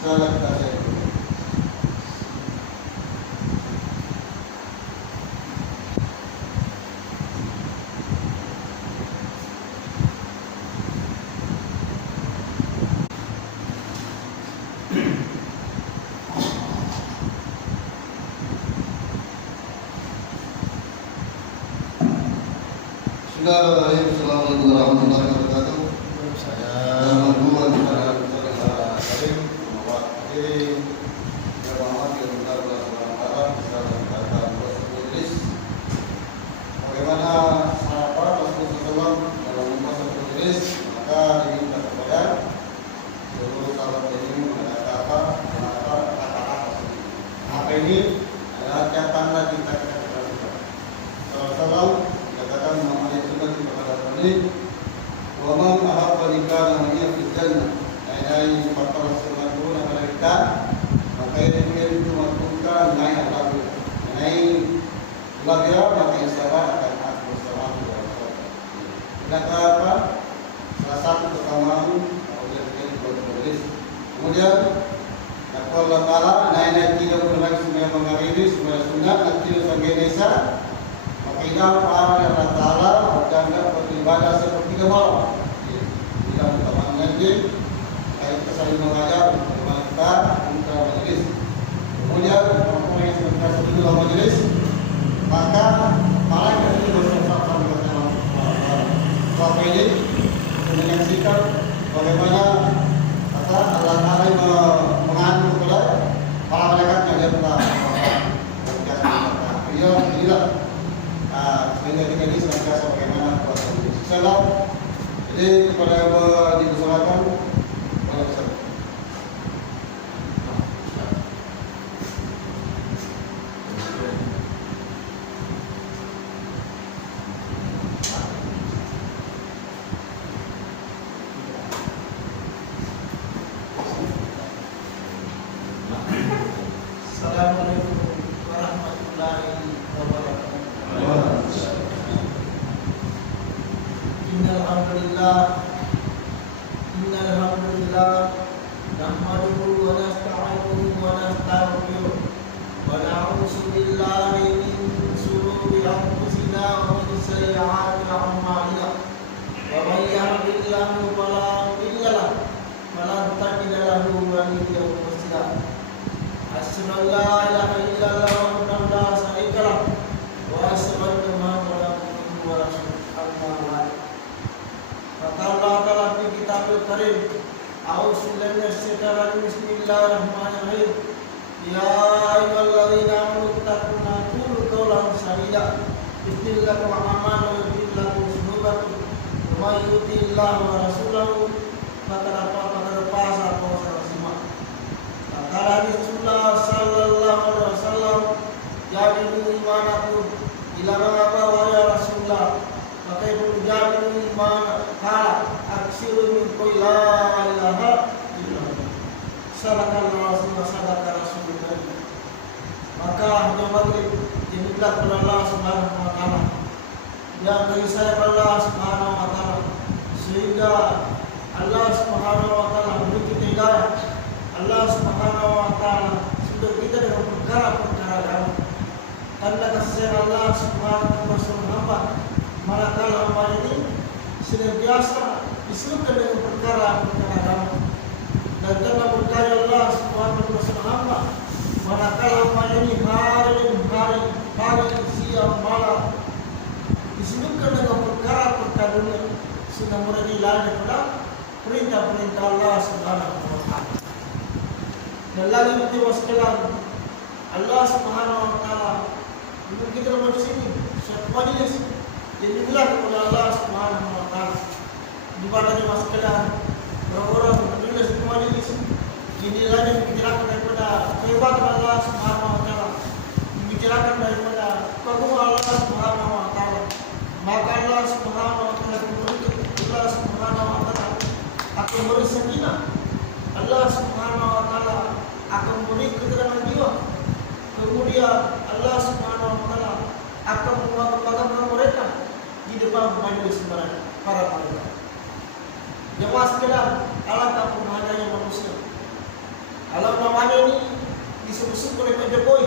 Salat kasih. Bismillahirrahmanirrahim. Assalamualaikum warahmatullahi wabarakatuh. Saya Muhammad Karim mewakili jemaah yang benar bersama beserta majelis. Bagaimana sahabat Rasulullah dalam masa majelis, maka diminta kepada seluruh sahabat ini mengenai apa ini adalah catatan kita Salam katakan Muhammad Sunnah kepada kami wa man ahabba nikah namanya fil jannah ayat faktor sunatun kepada kita maka itu matukan naik Allah naik belajar maka insyaallah akan aku bersama Allah. Apa? Salah satu keutamaan apabila kita bertulis. Kemudian Allah Taala naik tidak pernah semua mengariri semua sunat nanti sebagai desa. Kita para Allah Taala dan beribadah seperti malam. Kita utamakan ngaji, kita saling mengajar, bagaimana kita untuk majelis. Kemudian orang yang senantiasa duduk dalam majelis, maka malaikat ini bersama-sama dengan Allah ini menyaksikan bagaimana kata Allah Taala mengatur kepada para malaikatnya dia telah inilah sehingga kita ini senantiasa bagaimana puasa salam. Jadi kepada yang dipersilakan boleh bersalam. Assalamualaikum warahmatullahi wabarakatuh. Innalhamdulillah nahmaduhu wa nasta'inuhu wa nastaghfiruh wa na'udzu billahi min shururi anfusina wa min sayyi'ati a'malina wa may yahdihillahu fala mudilla lahu wa la taqida lahu waliyyan murshida. Asyhadu an la ilaha illallah wahdahu la syarika lahu wa asyhadu anna Muhammadan abduhu wa rasuluh. Kata Allah Ta'ala di Kitabul Karim, a'udzu billahi minasyaitonir rajim, bismillahirrahmanirrahim. Ya ayyuhalladzina amanu taqullaha wa qulu qawlan sadida yuslih lakum a'malakum wa yaghfir lakum dhunubakum wa may yuti'illaha wa rasulahu faqad faza fawzan 'azima. Kata Rasulullah sallallahu alaihi wasallam, jadilu imanakum ila ma wa ya Rasulullah pakai menjadi iman kala aksiru min la ilaha illallah sadaqallahu wa sadaqa rasulullah. Maka hanya maghrib diminta kepada Allah Subhanahu wa taala yang dari saya Allah Subhanahu wa taala sehingga Allah Subhanahu wa taala memberi hidayah. Allah Subhanahu wa taala sudah kita dengan perkara-perkara agama karena kasih Allah Subhanahu wa taala manakala hamba ini senantiasa disibukkan dengan perkara-perkara agama dan karena perkara Allah Subhanahu wa taala manakala hamba ini hari siang malam disibukkan dengan perkara-perkara dunia sudah mulai lalai pada perintah-perintah Allah Subhanahu wa taala. Dan lagi bertiwas sekalian Allah Subhanahu wa taala untuk kita dalam sini suatu majelis jadi bilang kepada Allah Subhanahu wa taala di mana di masalah orang-orang berdiri di majelis ini lagi membicarakan daripada kehebatan Allah Subhanahu wa taala, membicarakan daripada keagungan Allah Subhanahu wa taala. Maka Allah Subhanahu wa taala memberikan Allah Subhanahu wa taala akan memberi sakinah. Allah Subhanahu wa taala akan memberi ketenangan jiwa. Kemudian Allah Subhanahu wa taala akan membanggakan mereka di depan majelis para malaikat. Jemaah sekalian, alangkah oleh Pak Jokowi.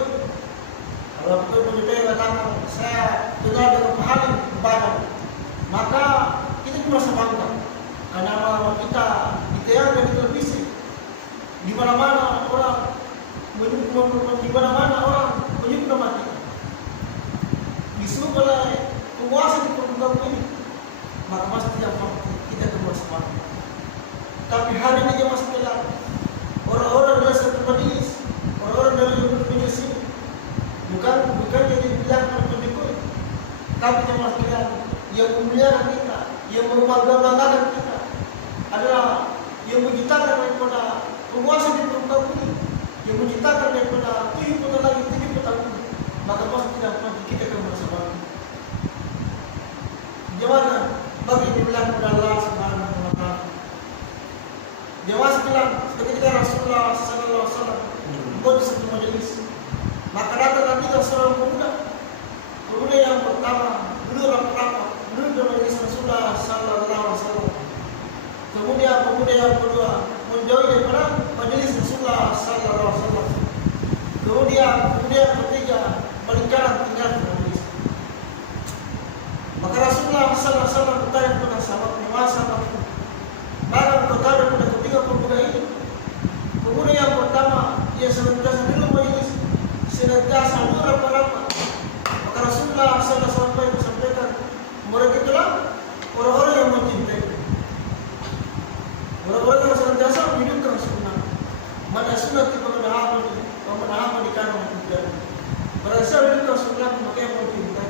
Kalau betul Pak Jokowi katakan saya kenal dengan Pak Halim Badan, maka kita merasa bangga karena nama kita ditayangkan di televisi. Di mana-mana orang menyebut nama kita. Disuruh oleh penguasa di permukaan ini, maka masih tidak kita merasa bangga. Tapi hari ini masih kelak orang-orang dari satu majelis, orang-orang dari majelis ini bukan jadi bilang Pak Jokowi, tapi masih kelak yang memuliakan kita, yang membanggakan kita adalah yang menciptakan daripada penguasa di permukaan bumi, yang menciptakan daripada 7 kota langit, 7 kota bumi, maka pasti tidak pernah kita akan bersama. Gimana bagi dibilang kepada Allah Subhanahu wa Ta'ala? Jawab bilang ketika Rasulullah Sallallahu Alaihi Wasallam membuat satu majelis, maka datang tiga seorang pemuda yang pertama duduk di majelis Rasulullah Sallallahu Alaihi Wasallam. Kemudian pemuda yang kedua menjauh daripada majelis Rasulullah Sallallahu Alaihi Wasallam. Kemudian yang ketiga balik kanan tinggal di majelis. Maka Rasulullah Sallallahu Alaihi Wasallam bertanya kepada sahabat, maka berkata kepada ketiga pemuda ini, pemuda yang pertama dia senantiasa duduk majelis, senantiasa berapa-apa. Maka Rasulullah Sallallahu Alaihi Wasallam sampaikan, mereka itulah orang-orang yang mencintai. Orang-orang yang senantiasa menghidupkan sunnah. Mana sunnah tiba menahan di kanan dan pada saya menghidupkan sunnah maka yang mencintai.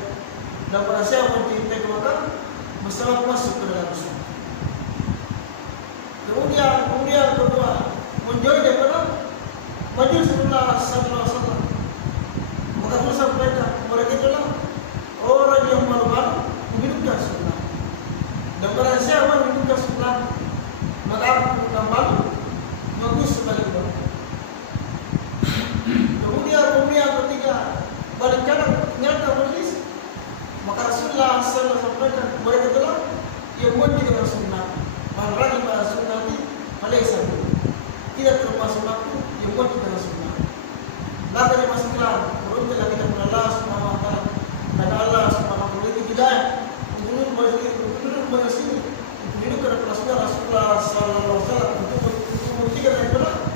Dan pada saya mencintai maka masalah masuk ke dalam sunnah. Kemudian kedua menjauh daripada majelis Rasulullah Sallallahu Alaihi Wasallam. Maka Rasul sampaikan mereka itulah orang yang malu-malu menghidupkan sunnah. Dan pada saya menghidupkan sunnah, maka aku bukan malu bagus sebaliknya. Kemudian ketiga balik kanan nyata majelis, maka Rasulullah Sallallahu Alaihi Wasallam sampaikan mereka itulah yang menghidupkan sunnah. Malrani pada sunnah ini Malaysia tidak termasuk aku yang buat kita sunnah. Maka dia masih kelar beruntuklah kita kepada Allah Subhanahu Wa Taala. Karena Allah Subhanahu Wa Taala itu hidayah untuk majelis ini, untuk kepada Rasulullah Sallallahu Alaihi Wasallam, untuk membuktikan daripada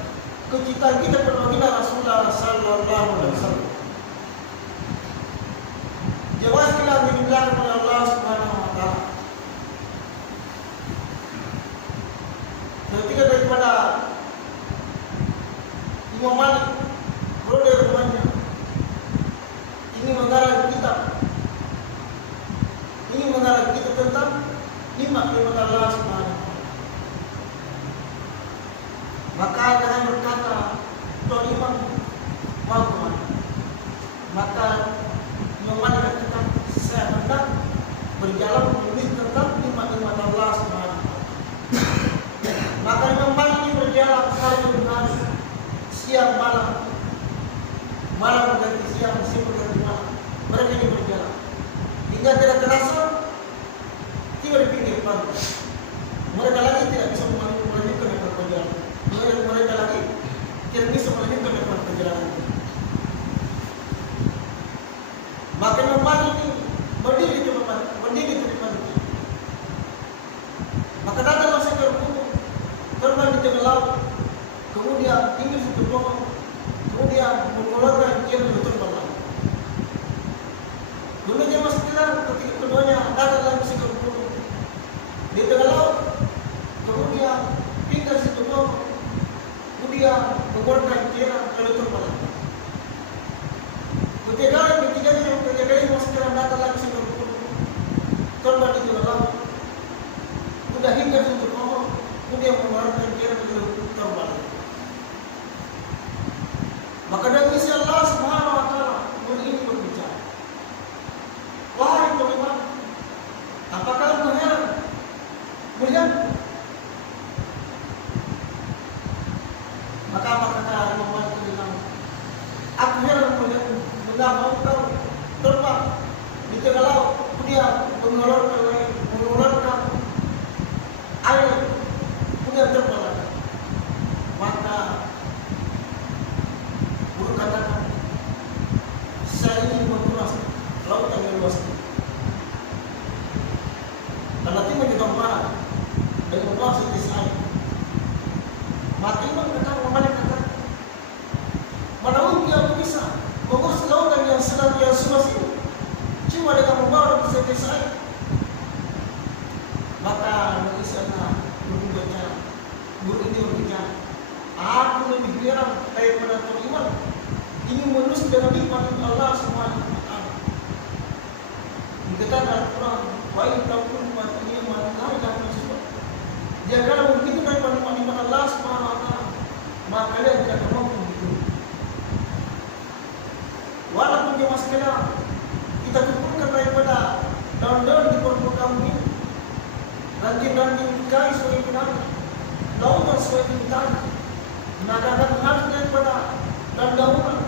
kecintaan kita kepada baginda Rasulullah Sallallahu Alaihi Wasallam. Jawab kelar dibilang kepada Allah Subhanahu Wa Taala. Ketika daripada Imam Malik berada rumahnya, ini mengarang kita tentang nikmat Allah Subhanahu. Maka dengan berkata, Tuan Imam mau kemana? Maka Imam Malik katakan, saya hendak berjalan menulis tentang nikmat Allah Subhanahu. Maka Imam Malik ini berjalan hari demi hari, siang malam berganti siang, siang berganti malam. Mereka ini berjalan hingga tidak terasa tiba di pinggir pantai. Mereka lagi tidak bisa melanjutkan perjalanan. Mereka lagi tidak bisa melanjutkan perjalanan. Maka Imam Malik ini berdiri di pantai. Maka datanglah seekor burung terbang di tengah laut, kemudian tinggi satu pohon, kemudian mengeluarkan kian terbang lagi. Kemudian masih kelar ketika keduanya datang lagi seekor burung di tengah laut, kemudian tinggal satu pohon, kemudian mengeluarkan kian lalu terbang lagi. Ketiga kali masih kelar datang lagi seekor burung terbang di tengah laut, sudah hingga satu pohon, kemudian mengeluarkan kira terbang. Maka dari sisi Allah Subhanahu Wa Taala begini berbicara. Wahai teman, apakah engkau heran melihat? Maka apa kata Imam Malik bilang? Aku heran melihat mengapa engkau terbang di tengah laut, kemudian mengeluarkan air, kemudian terbang. Maka guru katakan, berbicara. Aku lebih girang daripada iman. Ingin menusuk dengan iman Allah Subhanahu wa taala. Dikatakan Al-Quran, wa in takun iman la ilaha illallah. Dia kalau begitu daripada iman Allah Subhanahu wa taala, maka kalian tidak akan mampu begitu. Walaupun dia masih kena, kita kumpulkan daripada daun-daun di permukaan bumi, ranting-ranting kayu sebagai penanda, lautan sebagai bintang, maka akan harus daripada daun-daunan,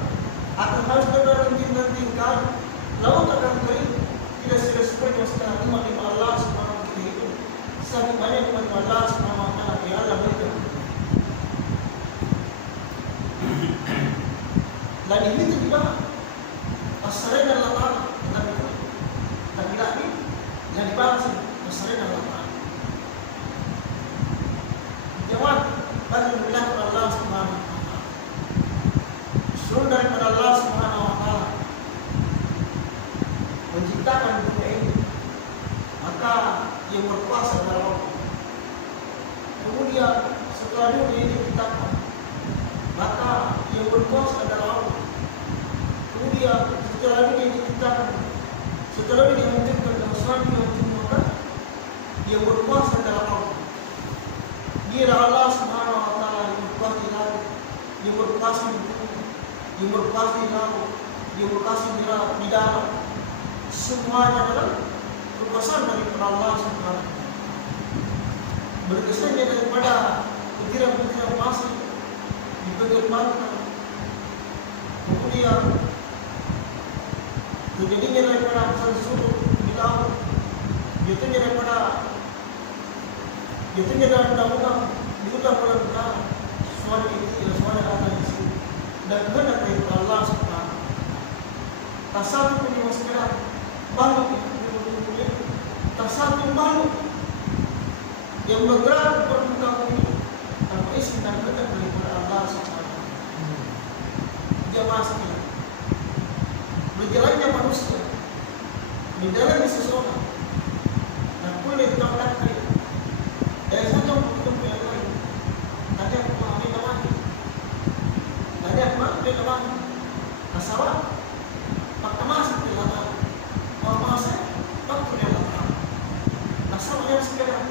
akan harus daripada ranting-ranting kayu, laut akan kering, tidak sesuai dengan setengah iman Allah Subhanahu wa taala itu. Sangat banyak iman Allah Subhanahu wa taala yang Allah berikan. Dan ini juga pasarnya Allah Taala, tapi lagi yang dibalas pasarnya Allah Taala. Jawab bagi bilang Allah Subhanahu wa taala. Suruh daripada Allah Subhanahu wa taala menciptakan dunia ini, maka yang berkuasa adalah Allah. Kemudian setelah dunia ini diciptakan, maka yang berkuasa adalah Allah. Kemudian setelah dunia ini diciptakan, setelah dunia dihancurkan dan selanjutnya dihancurkan, yang berkuasa adalah Allah. Dia adalah Allah Subhanahu wa taala yang berkuasa di langit, yang berkuasa di bumi, yang berkuasa di laut, yang berkuasa di darat. Semuanya adalah kekuasaan daripada Allah Subhanahu wa taala. Berkesannya daripada butiran-butiran pasir di pinggir pantai. Kemudian terjadinya daripada pasang surut di laut, jatuhnya dalam daungan di hutan belantara, suara itu suara datang di sini dan benar daripada Allah Subhanahu wa taala. Tak satu pun yang sekarang makhluk ini, tak satu makhluk yang bergerak di permukaan bumi tanpa izin dan benar daripada Allah Subhanahu wa taala. Jamaah sekalian, berjalannya manusia menjalani seseorang dan boleh dikatakan dari satu ke yang lain. Tadi aku mengambil namanya, tadi aku mengambil namanya. Nasawa, maka masuk di dalam masa waktu yang lama. Nasawa yang sekarang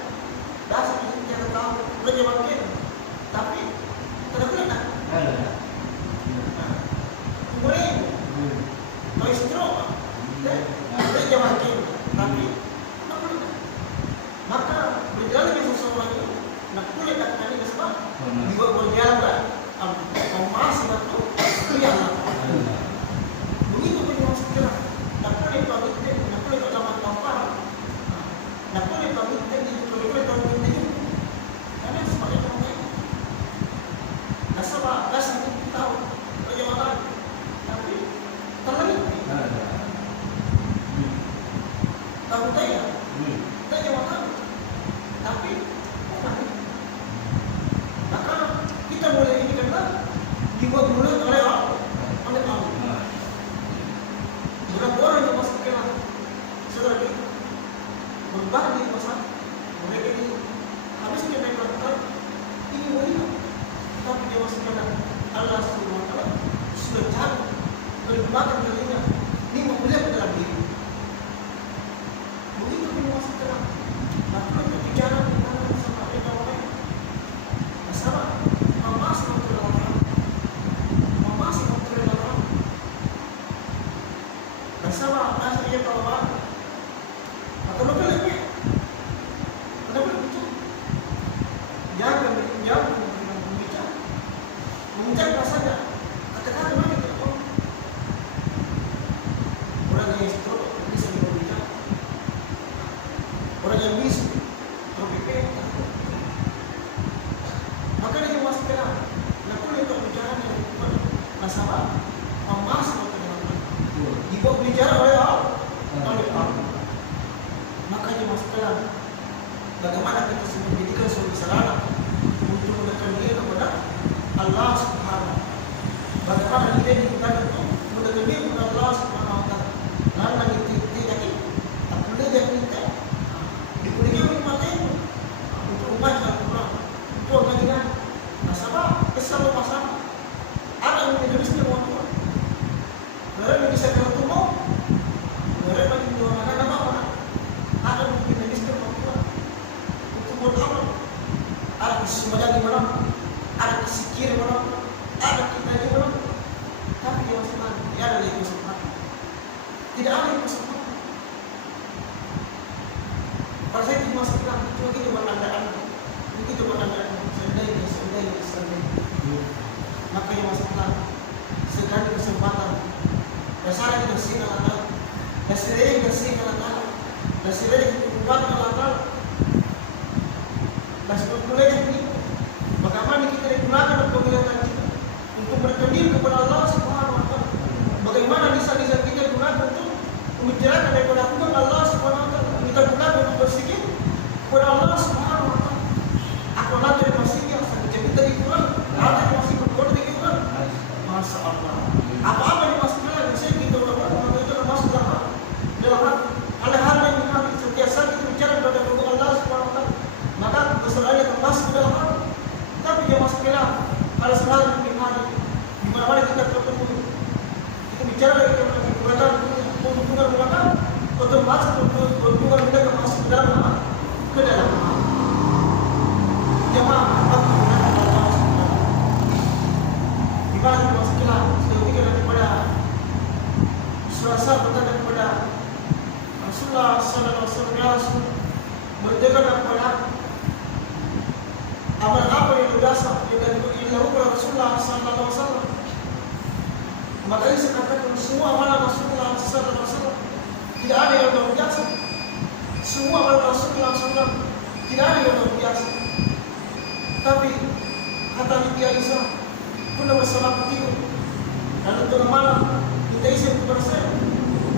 dasar itu tidak tahu belajar makin, tapi tidak pernah. Kemudian maestro, belajar makin, tapi tidak pernah. Maka berjalan dengan seseorang itu, nak boleh tak kali sebab juga berjalan, masih waktu yang begitu punya sekarang. Tak boleh pamit, tak boleh tak lama tampar, tak boleh pamit, tak boleh pamit itu. Karena sebagai orang dasar itu tahu bagaimana, tapi terlalu tahu saya, tak jawab. Tapi maka kita mulai ini karena dibuat mulai oleh Allah. Berapa orang yang masuk ke dalam saudara kita berbagi pasal mereka ini habis kita melakukan ini mulia, tapi dia masuk ke dalam Allah Subhanahu wa taala sudah cari berbagai dirinya ini mulia ke dalam diri. Begitu dia masuk ke dalam, maka bicara dengan sama dengan orang sama memasang ke dalam bersama aslinya kawan atau lebih kenapa begitu? Jangan membicara saja kata-kata mana kita orang yang stroke bisa berbicara, orang yang bisa terpikir, maka dia masuk ke dalam. Nak boleh berbicara dengan nasabah emas dibuat bicara oleh Allah. Maka dia masuk ke dalam. Bagaimana kita menjadikan sebagai sarana untuk mendekatkan diri kepada Allah Subhanahu wa taala. Bagaimana kita dikatakan untuk mendekatkan diri kepada Allah Subhanahu wa taala. Lalu kita jadi tak boleh jadi kita diberikan umat itu untuk umat Al-Quran, untuk mengajar dasar kita sih nggak dasar nggak dasar kuat nggak dasar boleh ini bagaimana kita digunakan pemilihan kita untuk bertanding kepada Allah Subhanahu Wa Taala. Bagaimana lisan-lisan kita digunakan untuk membicarakan daripada hukum Allah Subhanahu Wa Taala. Kita gunakan untuk bersikap kepada Allah Subhanahu Wa Taala. Aku nanti masih yang sakit kita di Quran, ada masih berkorban di Quran. Masya Allah. Apa-apa yang masuk dalam saya kita orang itu masuk dalam hal-hal yang kita setiap saat kita bicara kepada Allah Subhanahu Wa Taala. Maka kesalahannya termasuk dalam hal. Tapi dia masuk dalam hal selalu di mana kita bertemu. Kita bicara tentang kebetulan hubungan mereka, otomatis hubungan mereka masuk ke dalam jemaah apa di mana kita masuk dalam ketika daripada suasana berkata kepada Rasulullah Sallallahu Alaihi Wasallam berdekat kepada apa yang berdasar yang dilakukan Rasulullah Sallallahu Alaihi Wasallam. Makanya saya katakan semua amalan Rasulullah Sallallahu Alaihi Wasallam tidak ada yang luar biasa. Semua amalan Rasulullah Sallallahu tidak ada yang luar biasa. Tapi kata Nabi Aisyah pun masalah ketiga dan untuk malam kita isi kepada saya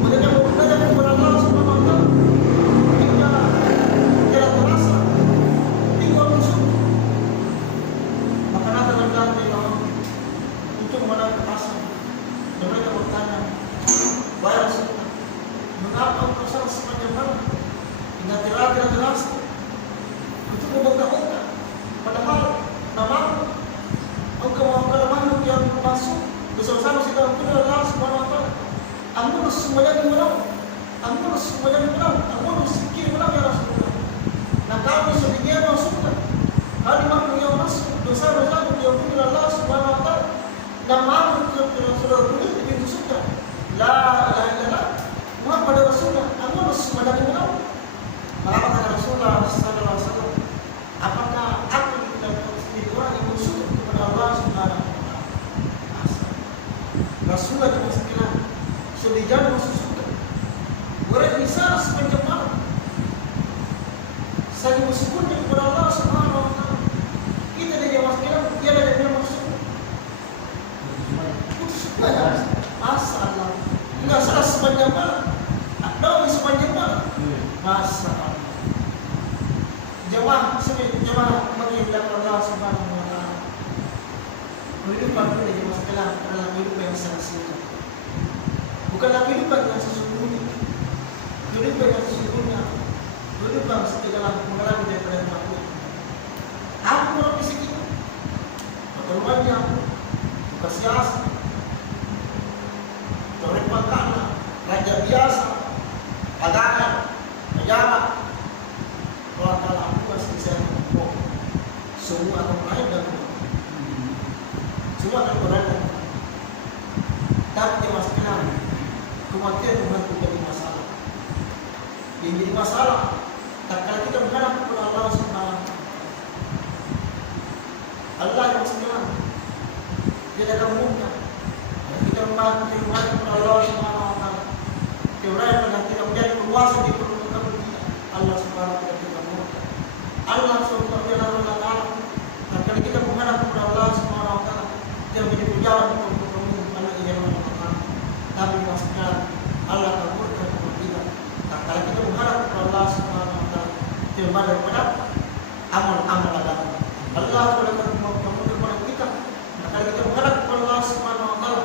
mereka bertanya kepada Allah Subhanahu Wa Taala hingga tidak terasa tinggal musuh. Maka nanti nanti untuk menangkap asal. Dan mereka bertanya, wahai Rasulullah, mengapa engkau salah sepanjang malam hingga tidak jelas untuk membongkar-bongkar? Padahal namamu engkau mengangkat makhluk yang masuk bersama-sama si dalam kuda Allah Subhanahu Wa Taala. Amurus semuanya menang, amurus semuanya menang, amurus sikit menang ya Rasulullah. Nah kami sedikit masuklah. Hari makhluk yang masuk dosa-dosa yang kuda Allah Subhanahu Wa Taala. Nama Rasulullah tulis di pintu surga. La ilaha illallah Muhammad Rasulullah. Namun Rasulullah menang. Maka kata Rasulullah Sallallahu Alaihi Wasallam, apakah aku di orang yang bersyukur kepada Allah Subhanahu Wa Taala? Rasulullah dimasukkan sedijana masuk surga. Orang bisa sepanjang malam saling bersyukur kepada Allah Subhanahu Wa Taala. Kita dia masukkan dia ada yang masuk. Masalah enggak salah sepanjang malam, doa sepanjang malam. Masalah jemaah mengingat Allah Subhanahu Wa Taala. Kehidupan kita di masa kelam adalah kehidupan yang sangat singkat. Bukanlah kehidupan yang sesungguhnya. Kehidupan yang sesungguhnya kehidupan setelah mengalami daripada Tuhan. Aku orang di sini, keperluannya kasih asa. Orang pangkatnya, raja biasa, paganan, pejabat. Allah Ta'ala aku masih bisa menghukum semua akan lain dan semua akan berada. Tapi mas kenal, kematian Tuhan menjadi masalah. Yang jadi masalah, tak kala kita menghadap kepada Allah Subhanahu Wa Taala. Allah yang mas kenal, dia akan mengumumkan. Kita membantu kepada Allah Subhanahu Wa Taala. Orang yang tidak menjadi kuasa di permukaan kita, Allah Subhanahu Wa Taala tidak murka. Allah Subhanahu Wa Taala. Dan kalau kita menghadap kepada Allah Subhanahu Wa Taala, dia menjadi pujian untuk permukaan Allah yang Maha. Tapi maksudnya Allah akan murka kepada kita. Dan kalau kita menghadap kepada Allah Subhanahu Wa Taala, dia daripada amal-amal agama. Allah boleh murka kepada kita. Dan kalau kita menghadap kepada Allah Subhanahu Wa Taala,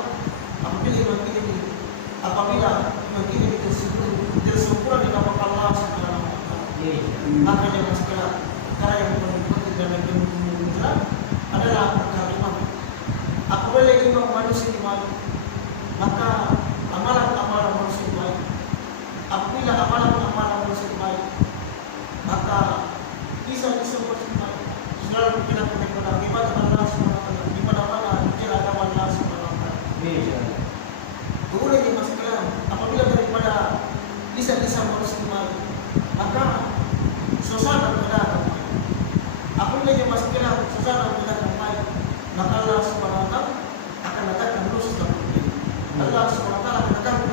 apabila iman kita tersempurna di nama Allah Subhanahu Wa Taala, maka jangan segala perkara yang penting dan yang adalah perkara iman. Apabila iman manusia dimana, maka amalan-amalan manusia baik. Apabila amalan-amalan manusia baik, maka kisah-kisah manusia baik selalu berkenaan kepada ibadah Allah Subhanahu Wa Taala. Di mana-mana jalan agama Allah Subhanahu Wa Taala. Boleh dimasukkan apabila daripada lisan-lisan manusia baik, maka suasana berada baik. Apabila dimasukkan suasana berada baik, maka Allah Subhanahu Wa Taala akan datangkan lulus dan Allah Subhanahu Wa Taala akan datangkan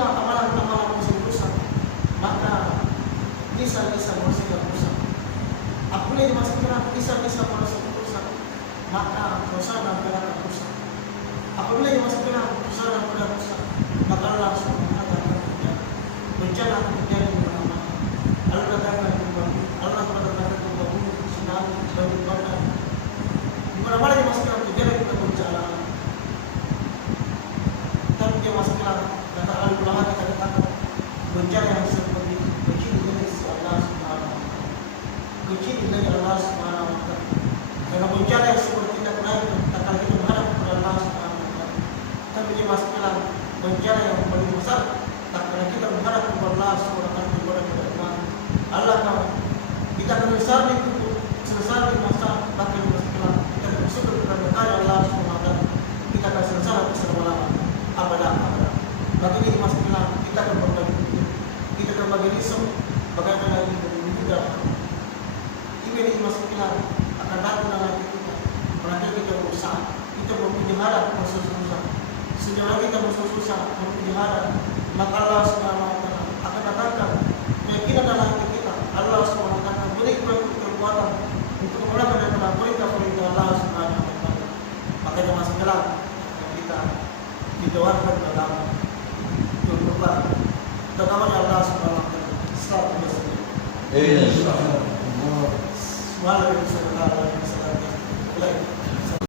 bila amalan-amalan musuh rusak, maka bisa-bisa manusia rusak. Apabila dimasukkan bisa-bisa manusia rusak, maka dosa dan perkara rusak. Apabila dimasukkan dosa dan perkara rusak, maka langsung akan terjadi bencana terjadi di mana-mana. Allah katakan sedang sebagai bandar. Di mana-mana dimasukkan terjadi bencana. Tapi dia masukkan kata ulama kita katakan bencana yang seperti kecil dari Allah Subhanahu wa taala. Kecil dari Allah Subhanahu wa taala. Karena bencana yang seperti tidak naik tak akan kita menghadap kepada Allah Subhanahu wa taala. Tapi dia masukkan bencana yang paling besar tak akan kita menghadap kepada Allah Subhanahu wa taala kepada iman. Allah tahu kita akan selesai di masa bakal masukkan kita akan masuk ke dalam kaya Allah Subhanahu wa taala. Kita akan selesai selama-lamanya. Abada. Bagi ini masuklah kita akan berbagi, kita akan bagi risau bagaimana ini mudah. Ini masuklah akan datang dalam kita. Mereka kita berusaha, kita berpenjara susah. Sejauh kita bersusah berpenjara, maka Allah Subhanahu wa taala akan datangkan keyakinan dalam